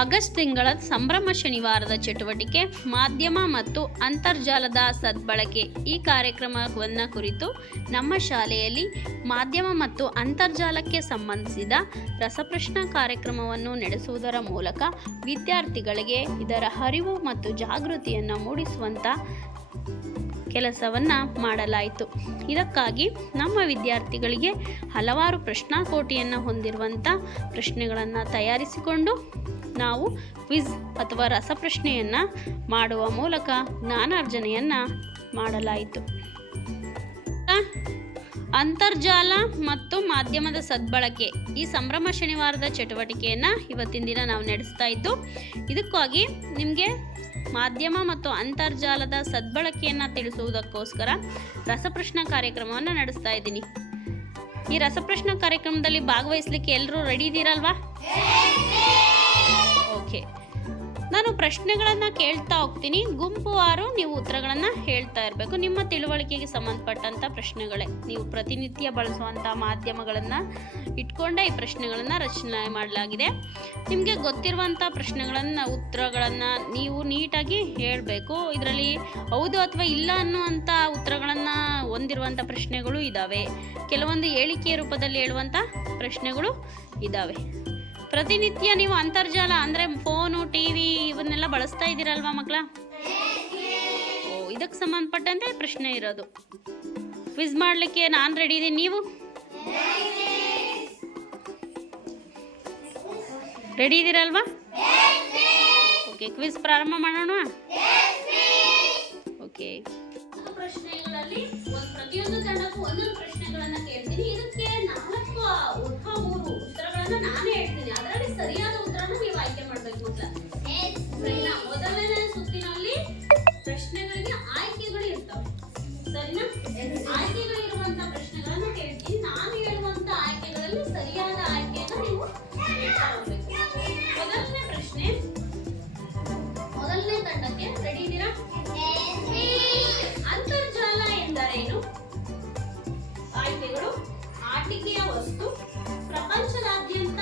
August ತಿಂಗಳ ಸಂಭ್ರಮ ಶನಿವಾರದ ಚಟುವಟಿಕೆ ಮಾಧ್ಯಮ ಮತ್ತು ಅಂತರ್ಜಾಲದ ಸದ್ಬಳಕೆ. ಈ ಕಾರ್ಯಕ್ರಮವನ್ನು ಕುರಿತು ನಮ್ಮ ಶಾಲೆಯಲ್ಲಿ ಮಾಧ್ಯಮ ಮತ್ತು ಅಂತರ್ಜಾಲಕ್ಕೆ ಸಂಬಂಧಿಸಿದ ರಸಪ್ರಶ್ನೆ ಕಾರ್ಯಕ್ರಮವನ್ನು ನಡೆಸುವುದರ ಮೂಲಕ ವಿದ್ಯಾರ್ಥಿಗಳಿಗೆ ಇದರ ಅರಿವು ಮತ್ತು ಜಾಗೃತಿಯನ್ನು ಮೂಡಿಸುವಂಥ ಕೆಲಸವನ್ನು ಮಾಡಲಾಯಿತು. ಇದಕ್ಕಾಗಿ ನಮ್ಮ ವಿದ್ಯಾರ್ಥಿಗಳಿಗೆ ಹಲವಾರು ಪ್ರಶ್ನಾಕೋಟಿಯನ್ನು ಹೊಂದಿರುವಂಥ ಪ್ರಶ್ನೆಗಳನ್ನು ತಯಾರಿಸಿಕೊಂಡು ನಾವು ಕ್ವಿಜ್ ಅಥವಾ ರಸಪ್ರಶ್ನೆಯನ್ನು ಮಾಡುವ ಮೂಲಕ ಜ್ಞಾನಾರ್ಜನೆಯನ್ನು ಮಾಡಲಾಯಿತು. ಅಂತರ್ಜಾಲ ಮತ್ತು ಮಾಧ್ಯಮದ ಸದ್ಬಳಕೆ ಈ ಸಂಭ್ರಮ ಶನಿವಾರದ ಚಟುವಟಿಕೆಯನ್ನು ಇವತ್ತಿನ ದಿನ ನಾವು ನಡೆಸ್ತಾ ಇದ್ದು, ಇದಕ್ಕಾಗಿ ನಿಮಗೆ ಮಾಧ್ಯಮ ಮತ್ತು ಅಂತರ್ಜಾಲದ ಸದ್ಬಳಕೆಯನ್ನು ತಿಳಿಸುವುದಕ್ಕೋಸ್ಕರ ರಸಪ್ರಶ್ನೆ ಕಾರ್ಯಕ್ರಮವನ್ನು ನಡೆಸ್ತಾ ಇದ್ದೀನಿ. ಈ ರಸಪ್ರಶ್ನೆ ಕಾರ್ಯಕ್ರಮದಲ್ಲಿ ಭಾಗವಹಿಸಲಿಕ್ಕೆ ಎಲ್ಲರೂ ರೆಡಿ ಇದ್ದೀರಲ್ವಾ? ಓಕೆ, ನಾನು ಪ್ರಶ್ನೆಗಳನ್ನು ಕೇಳ್ತಾ ಹೋಗ್ತೀನಿ. ಗುಂಪುವಾರು ನೀವು ಉತ್ತರಗಳನ್ನು ಹೇಳ್ತಾ ಇರಬೇಕು. ನಿಮ್ಮ ತಿಳುವಳಿಕೆಗೆ ಸಂಬಂಧಪಟ್ಟಂಥ ಪ್ರಶ್ನೆಗಳೇ. ನೀವು ಪ್ರತಿನಿತ್ಯ ಬಳಸುವಂಥ ಮಾಧ್ಯಮಗಳನ್ನು ಇಟ್ಕೊಂಡೇ ಈ ಪ್ರಶ್ನೆಗಳನ್ನು ರಚನೆ ಮಾಡಲಾಗಿದೆ. ನಿಮಗೆ ಗೊತ್ತಿರುವಂಥ ಪ್ರಶ್ನೆಗಳನ್ನು ಉತ್ತರಗಳನ್ನು ನೀವು ನೀಟಾಗಿ ಹೇಳಬೇಕು. ಇದರಲ್ಲಿ ಹೌದು ಅಥವಾ ಇಲ್ಲ ಅನ್ನುವಂಥ ಉತ್ತರಗಳನ್ನು ಹೊಂದಿರುವಂಥ ಪ್ರಶ್ನೆಗಳು ಇದ್ದಾವೆ. ಕೆಲವೊಂದು ಹೇಳಿಕೆಯ ರೂಪದಲ್ಲಿ ಹೇಳುವಂಥ ಪ್ರಶ್ನೆಗಳು ಇದ್ದಾವೆ. ಪ್ರತಿನಿತ್ಯ ನೀವು ಅಂತರ್ಜಾಲ ಅಂದರೆ ಫೋನು, ಟಿವಿ ಇವನ್ನೆಲ್ಲ ಬಳಸ್ತಾ ಇದ್ದೀರಲ್ವಾ ಮಕ್ಕಳ? ಇದಕ್ಕೆ ಸಂಬಂಧಪಟ್ಟಂತೆ ಪ್ರಶ್ನೆ ಇರೋದು. ಕ್ವಿಜ್ ಮಾಡಲಿಕ್ಕೆ ನಾನು ರೆಡಿ ಇದ್ದೀನಿ. ನೀವು ರೆಡಿ ಇದ್ದೀರಲ್ವಾ? ಓಕೆ, ಕ್ವಿಜ್ ಪ್ರಾರಂಭ ಮಾಡೋಣ. ಓಕೆ, ಪ್ರಶ್ನೆಗಳಲ್ಲಿ ಪ್ರತಿಯೊಂದು ತಂಡಕ್ಕೂ ಒಂದೊಂದು ಪ್ರಶ್ನೆಗಳನ್ನು ಕೇಳ್ತೀನಿ. ಇದಕ್ಕೆ 4 ಉತ್ತರಗಳನ್ನು ನಾನೇ ಹೇಳ್ತೀನಿ. ಅದರಲ್ಲಿ ಸರಿಯಾದ ಉತ್ತರನ ನೀವು ಆಯ್ಕೆ ಮಾಡಬೇಕು ಮಕ್ಕಳ. ಸರಿನಾ? ಮೊದಲನೇ ಸುತ್ತಿನಲ್ಲಿ ಪ್ರಶ್ನೆಗಳಿಗೆ ಆಯ್ಕೆಗಳು ಇರ್ತವೆ. ಸರಿನಾ? ಆಯ್ಕೆಗಳಿರುವಂತಹ ಪ್ರಶ್ನೆಗಳನ್ನ ಕೇಳ್ತೀನಿ. ನಾನು ಹೇಳುವಂತ ಆಯ್ಕೆಗಳಲ್ಲಿ ಸರಿಯಾದ ಆಯ್ಕೆಯನ್ನು ನೀವು ಹೇಳ್ತಾ ಹೋಗ್ಬೇಕು. ಮೊದಲನೇ ಪ್ರಶ್ನೆ, ಮೊದಲನೇ ತಂಡಕ್ಕೆ ರೆಡಿ ಇದ್ದೀರಾ? ಅಂತರ್ಜಾಲ ಎಂದರೇನು? ಆಯ್ಕೆಗಳು: ಆಟಿಕೆಯ ವಸ್ತು, ಪ್ರಪಂಚದಾದ್ಯಂತ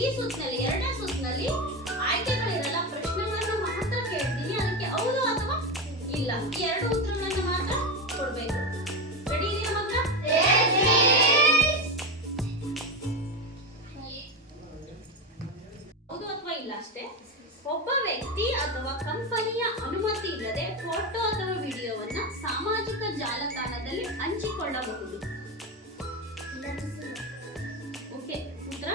ಈ ಸುತ್ತಿನಲ್ಲಿ ಎರಡನೇ ಸುತ್ತಿನಲ್ಲಿ ಆಯ್ಕೆಗಳಿರಲ್ಲ, ಪ್ರಶ್ನೆಗಳನ್ನು ಮಾತ್ರ ಕೇಳ್ತೀನಿ. ಅದಕ್ಕೆ ಹೌದು ಅಥವಾ ಇಲ್ಲ ಈ ಎರಡು ಉತ್ತರಗಳನ್ನು ಮಾತ್ರ ಕೊಡ್ಬೇಕು. ರೆಡಿ ಇದೆಯಾ ಮಕ್ಕಳ? ಹೌದು ಅಥವಾ ಇಲ್ಲ ಅಷ್ಟೇ. ಒಬ್ಬ ವ್ಯಕ್ತಿ ಅಥವಾ ಕಂಪನಿಯ ಅನುಮತಿ ಇಲ್ಲದೆ ಫೋಟೋ ಅಥವಾ ವಿಡಿಯೋವನ್ನ ಸಾಮಾಜಿಕ ಜಾಲತಾಣದಲ್ಲಿ ಹಂಚಿಕೊಳ್ಳಬಹುದು. ಓಕೆ, ಉತ್ತರ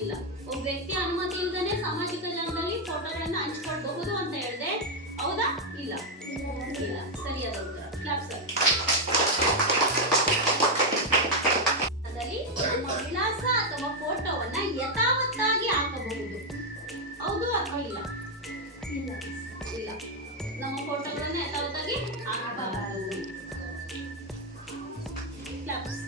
ಇಲ್ಲ. ಒಬ್ಬ ವ್ಯಕ್ತಿಯ ಅನುಮತಿ ಇಲ್ಲದೆ ಸಾಮಾಜಿಕ ಜಾಲದಲ್ಲಿ ಫೋಟೋಗಳನ್ನ ಹಂಚಿಕೊಳ್ಳಬಹುದು ಅಂತ ಹೇಳಿದೆ. ಹೌದಾ? ಇಲ್ಲ. ಇಲ್ಲ, ಸರಿಯಾದ ಉತ್ತರ. ಕ್ಲಾಪ್ಸ್. ಅದರಲ್ಲಿ ನಮ್ಮ ವಿಳಾಸ ಅಥವಾ ಫೋಟೋವನ್ನ ಯಥಾವತ್ತಾಗಿ ಹಾಕಬಹುದು. ಹೌದು ಅಥವಾ ಇಲ್ಲ? ಇಲ್ಲ. ಇಲ್ಲ, ನಮ್ಮ ಫೋಟೋಗಳನ್ನ ಯಥಾವತ್ತಾಗಿ ಹಾಕಬಾರದು. ಕ್ಲಾಪ್ಸ್.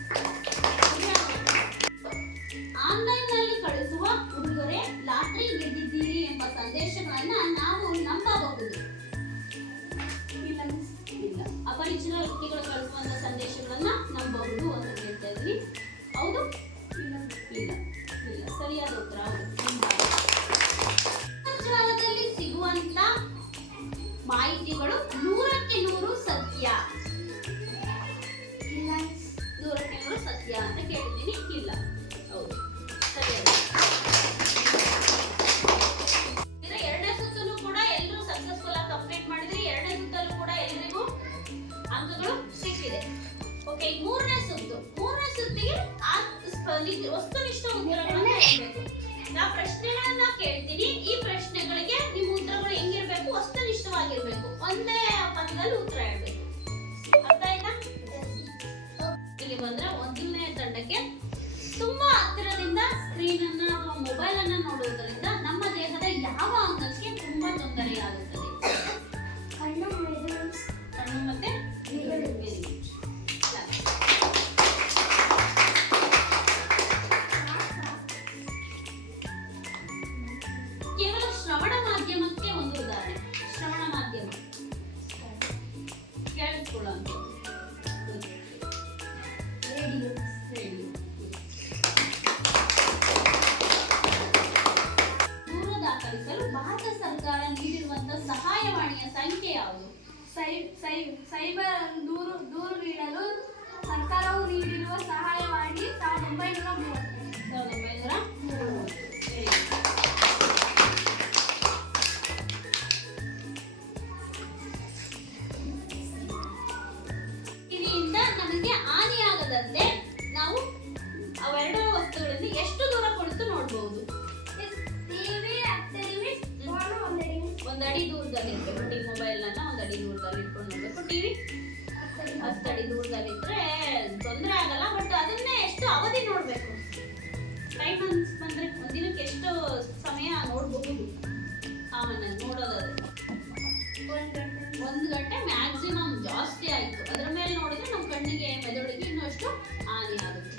ಆನ್ಲೈನ್ ನಲ್ಲಿ ಕಳಿಸುವ ಉಡುಗೊರೆ ಲಾಟರಿ ಗೆದ್ದಿದ್ದೀರಿ ಎಂಬ ಸಂದೇಶಗಳನ್ನ ನಾವು ನಂಬಬಹುದು. ಇಲ್ಲ. ಅಪರಿಚಿತ ವ್ಯಕ್ತಿಗಳು ಕಳಿಸುವಂತ ಸಂದೇಶಗಳನ್ನ ನಂಬಬಹುದು ಅಂತ ಹೇಳ್ತಾ ಇದ್ವಿ. ಹೌದು? ಇಲ್ಲ. ಇಲ್ಲ. ಇಲ್ಲ, ಸರಿಯಾದ ಉತ್ತರ. ಅಂತರ್ಜಾಲದಲ್ಲಿ ಸಿಗುವಂತ ಮಾಹಿತಿಗಳು 100ಕ್ಕೆ 100 ಸತ್ಯ. ಇಲ್ಲ. 100ಕ್ಕೆ 100 ಸತ್ಯ ಅಂತ ಕೇಳಿದ್ದೀನಿ. ಇಲ್ಲ. ಹೌದು, ಸರಿಯಾದ. ಎರಡನೇ ಸುತ್ತಲೂ ಕೂಡ ಎಲ್ಲರೂ ಸಕ್ಸಸ್ಫುಲ್ ಆಗಿ ಕಂಪ್ಲೀಟ್ ಮಾಡಿದ್ರಿ. ಎರಡನೇ ಸುತ್ತಲೂ ಕೂಡ ಎಲ್ಲರಿಗೂ ಅಂಕಗಳು ಸಿಕ್ಕಿದೆ. ಓಕೆ, ಮೂರನೇ ಸುತ್ತು. ಮೂರನೇ ಸುತ್ತಿಗೆ ವಸ್ತುನಿಷ್ಠ ಉತ್ತರಗಳನ್ನ ಹೇಳ್ಬೇಕು. ನಾ ಪ್ರಶ್ನೆಗಳನ್ನ ಕೇಳ್ತೀನಿ. ಈ ಪ್ರಶ್ನೆಗಳಿಗೆ ನಿಮ್ಮ ಉತ್ತರಗಳು ಹೆಂಗಿರ್ಬೇಕು? ವಸ್ತುನಿಷ್ಠವಾಗಿರ್ಬೇಕು. ಒಂದೇ ಪದದಲ್ಲಿ ಉತ್ತರ ಹೇಳ್ಬೇಕು. ಅರ್ಥ ಆಯ್ತಾ? ಇಲ್ಲಿ ಬಂದ್ರೆ ಒಂದನೇ ತಂಡಕ್ಕೆ ತುಂಬಾ ಹತ್ತಿರದಿಂದ ಸ್ಕ್ರೀನ್ ಅನ್ನ ಅಥವಾ ಮೊಬೈಲ್ ಅನ್ನ ನೋಡುವುದರಿಂದ ನಮ್ಮ ದೇಹದ ಯಾವ ಅಂಗಕ್ಕೆ ತುಂಬಾ ತೊಂದರೆಯಾಗುತ್ತದೆ? ಕಣ್ಣು ಮತ್ತೆ ಕೇವಲ ಶ್ರವಣ ಮಾಧ್ಯಮಕ್ಕೆ ಒಂದು ಉದಾಹರಣೆ. ಶ್ರವಣ ಮಾಧ್ಯಮ ಕೇಳಿಸ್ಕೊಳ್ಳುವಂತ ರೇಡಿಯೋ. ದೂರು ದಾಖಲಿಸಲು ಭಾರತ ಸರ್ಕಾರ ನೀಡಿರುವಂತಹ ಸಹಾಯವಾಣಿಯ ಸಂಖ್ಯೆ ಯಾವುದು? ಸೈಬರ್ ದೂರು ನೀಡಲು ಸರ್ಕಾರವು ನೀಡಿರುವ ಸಹಾಯವಾಣಿ 1930. ಟಿವಿಯಿಂದ ನಮಗೆ ಹಾನಿಯಾಗದಂತೆ ನಾವು ಅವೆರಡು ವಸ್ತುಗಳನ್ನು ಎಷ್ಟು ದೂರ ಕುಳಿತು ನೋಡಬಹುದು? ಒಂದು ಅಡಿ ದೂರದಲ್ಲಿ ಇರಬೇಕು. ಟಿವಿ ಮೊಬೈಲ್ ಅನ್ನ ಒಂದು ಅಡಿ ದೂರದಲ್ಲಿ ಇಟ್ಕೊಂಡು ನೋಡ್ಬೇಕು. ಟಿವಿ 10 ಅಡಿ ದೂರದಲ್ಲಿ ಇದ್ರೆ ತೊಂದರೆ ಆಗಲ್ಲ, ಬಟ್ ಅದನ್ನೇ ಎಷ್ಟು ಅವಧಿ ನೋಡ್ಬೇಕು? ಟೈಮ್ ಬಂದ್ರೆ ಒಂದಿನಕ್ಕೆ ಎಷ್ಟು ಸಮಯ ನೋಡಬಹುದು? ಸಾಮಾನ್ಯ ನೋಡೋದಾದ್ರೆ 1 ಗಂಟೆ ಮ್ಯಾಕ್ಸಿಮಮ್. ಜಾಸ್ತಿ ಆಯ್ತು ಅದರ ಮೇಲೆ ನೋಡಿದ್ರೆ ನಮ್ಮ ಕಣ್ಣಿಗೆ ಮೆದುಳಿಗೆ ಇನ್ನಷ್ಟು ಹಾನಿ ಆಗುತ್ತೆ.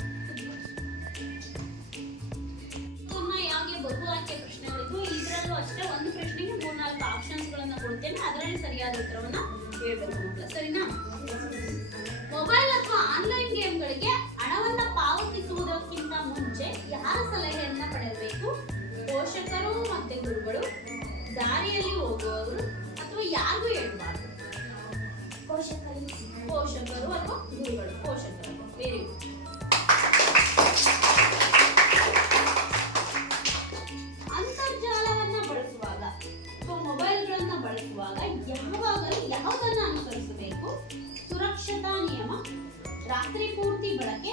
ಹಾಗೆ ಬಹು ಆಯ್ಕೆ ಪ್ರಶ್ನೆಗಳಿಗೂ ಇದರಲ್ಲೂ ಅಷ್ಟೇ. ಒಂದು ಪ್ರಶ್ನೆಗೆ 3-4 ಆಪ್ಷನ್ಸ್ ಗಳನ್ನ ಕೊಡ್ತೇನೆ. ಅದರಲ್ಲಿ ಸರಿಯಾದ ಉತ್ತರವನ್ನ ಹೇಳ್ಬೇಕು ಮಕ್ಕಳ. ಸರಿನಾ? ಮೊಬೈಲ್ ಅಥವಾ ಆನ್ಲೈನ್ ಗೇಮ್ಗಳಿಗೆ ಹಣವನ್ನ ಪಾವತಿಸುವುದಕ್ಕಿಂತ ಮುಂಚೆ ಯಾರ ಸಲಹೆಯನ್ನ ಪಡೆಯಬೇಕು? ಪೋಷಕರು ಮತ್ತೆ ಗುರುಗಳು, ದಾರಿಯಲ್ಲಿ ಹೋಗುವವರು, ಅಥವಾ ಯಾರಿಗೂ ಹೇಳ್ಬಾರ್ದು? ಪೋಷಕರು ಅಥವಾ ಗುರುಗಳು. ಪೋಷಕರು. Very good. ಅಂತರ್ಜಾಲವನ್ನ ಬಳಸುವಾಗ ಅಥವಾ ಮೊಬೈಲ್ಗಳನ್ನ ಬಳಸುವಾಗ ಯಾವಾಗಲೂ ಯಾವುದನ್ನ ಅನುಸರಿಸಬೇಕು? ಸುರಕ್ಷತಾ ನಿಯಮ, ರಾತ್ರಿ ಪೂರ್ತಿ ಬಳಕೆ,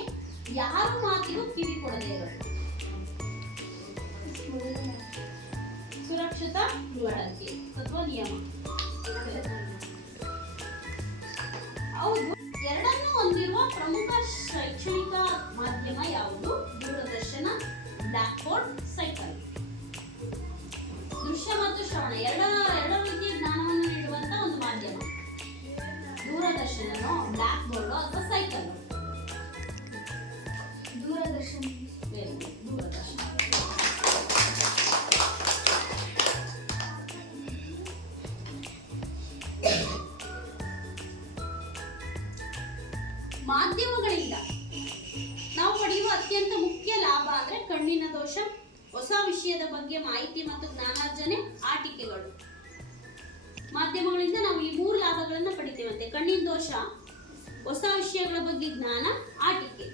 ಯಾರ ಮಾತಿಗೂ ಕಿವಿ ಕೊಡದೇ ಇರೋದು. ಸುರಕ್ಷತಾ ಬಳಕೆ ಅಥವಾ ನಿಯಮ. ಹೌದು. ಎರಡನ್ನೂ ಹೊಂದಿರುವ ಪ್ರಮುಖ ಶೈಕ್ಷಣಿಕ ಮಾಧ್ಯಮ ಯಾವುದು? ದೂರದರ್ಶನ, ಬ್ಲಾಕ್ ಬೋರ್ಡ್, ಸೈಕಲ್. ದೃಶ್ಯ ಮತ್ತು ಶ್ರವಣ ಎರಡರ ರೀತಿಯ ಜ್ಞಾನವನ್ನು ನೀಡುವಂತ ಒಂದು ಮಾಧ್ಯಮ. ದೂರದರ್ಶನನೋ, ಬ್ಲಾಕ್ ಬೋರ್ಡ್ ಅಥವಾ ಸೈಕಲ್? ದೂರದರ್ಶನ. ದೂರದರ್ಶನ. ಮಾಧ್ಯಮಗಳಿಂದ ನಾವು ಪಡೆಯುವ ಅತ್ಯಂತ ಮುಖ್ಯ ಲಾಭ ಅಂದ್ರೆ ಕಣ್ಣಿನ ದೋಷ ಹೊಸ ವಿಷಯದ ಬಗ್ಗೆ ಮಾಹಿತಿ ಮತ್ತು ಜ್ಞಾನಾರ್ಜನೆ, ಆಟಿಕೆಗಳು. ಮಾಧ್ಯಮಗಳಿಂದ ನಾವು ಈ 3 ಲಾಭಗಳನ್ನು ಪಡಿತೇವಂತೆ. ಕಣ್ಣಿನ ದೋಷ, ಹೊಸ ವಿಷಯಗಳ ಬಗ್ಗೆ ಜ್ಞಾನ, ಆಟಿಕೆ.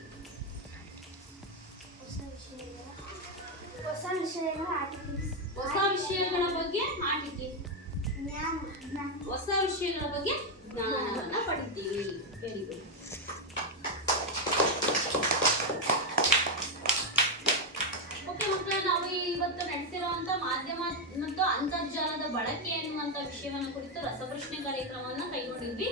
ಹೊಸ ವಿಷಯಗಳ ಆಟಿಕೆ. ಹೊಸ ವಿಷಯಗಳ ಬಗ್ಗೆ ಆಟಿಕೆ, ಹೊಸ ವಿಷಯಗಳ ಬಗ್ಗೆ ಜ್ಞಾನವನ್ನ ಪಡಿತೀವಿ. Very good. ಓಕೆ ಮಕ್ಕಳೇ, ನಾವು ಇವತ್ತು ನಡೆಸಿರುವಂತ ಮಾಧ್ಯಮ ಮತ್ತು ಅಂತರ್ಜಾಲದ ಬಳಕೆ ಎನ್ನುವಂತ ವಿಷಯವನ್ನು ಕುರಿತು ರಸಪ್ರಶ್ನೆ ಕಾರ್ಯಕ್ರಮವನ್ನ ಕೈಗೊಂಡಿದ್ವಿ.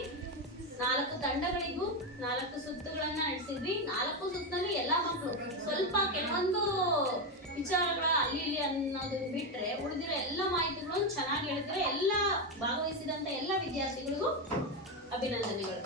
4 ತಂಡಗಳಿಗೂ 4 ಸುತ್ತುಗಳನ್ನ ನಡೆಸಿದ್ವಿ. 4 ಸುತ್ತಿನಲ್ಲಿ ಎಲ್ಲಾ ಮಕ್ಕಳು ಸ್ವಲ್ಪ ಕೆಲವೊಂದು ವಿಚಾರಗಳ ಅಲ್ಲಿ ಇಲ್ಲಿ ಅನ್ನೋದನ್ನ ಬಿಟ್ರೆ ಉಳಿದಿರೋ ಎಲ್ಲ ಮಾಹಿತಿಗಳು ಚೆನ್ನಾಗಿ ಹೇಳಿದ್ರೆ ಎಲ್ಲ ಭಾಗವಹಿಸಿದಂತ ಎಲ್ಲ ವಿದ್ಯಾರ್ಥಿಗಳಿಗೂ ಅಭಿನಂದನೆಗಳು.